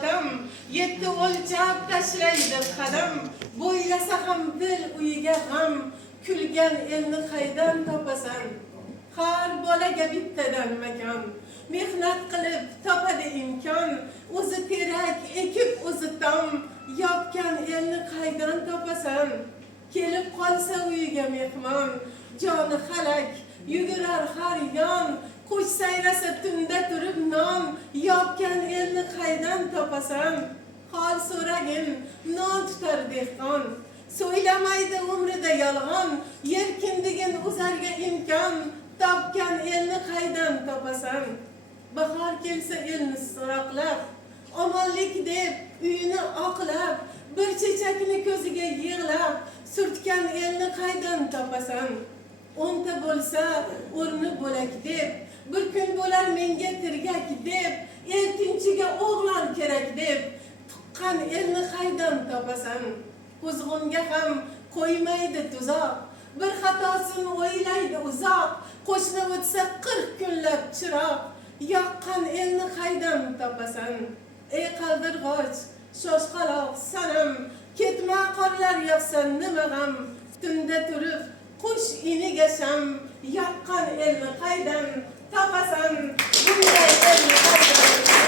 motam, yetti o'lchab tashlaydi qadam, bo'ylasa ham dil uyiga g'am, kulgan elni qaydan topasan? Har bolaga bittadan makon, mehnat qilib topadi imkon, o'zi terak ekib o'zi tom, yopgan elni qaydan topasan? Kelib qolsa uyiga mehmon, joni halak, yugurar har yon, qush sayrasa tunda turib non, yopgan elni qaydan topasan? Hol so'ragin, non tutar dehqon, so'ylamaydi umrida yolg'on, yer kindigin o'zarga imkon, topgan elni qaydan topasan? Bahor kelsa elni so'roqlab, omonlik deb uyini oqlab, bir chechakni ko'ziga yig'lab, surtgan elni qaydan topasan? O'nta bo'lsa o'rni bo'lak deb, bir kun bo'lar menga tirgak deb, el tinchiga o'g'lon kerak deb, tuqqan elni qaydan topasan? Quzg'unga ham qo'ymaydi tuzoq, bir xatosini o'ylaydi uzoq, qo'shni o'tsa 40 kunlab chiroq, yoqqan elni qaydan topasan? Ey qaldirg'och, shoshqaloq sanam, ketma qorlar yog'sa nima g'am, tunda turib qush iniga sham, yoqqan elni qaydan topasan? Bunday elni qaydan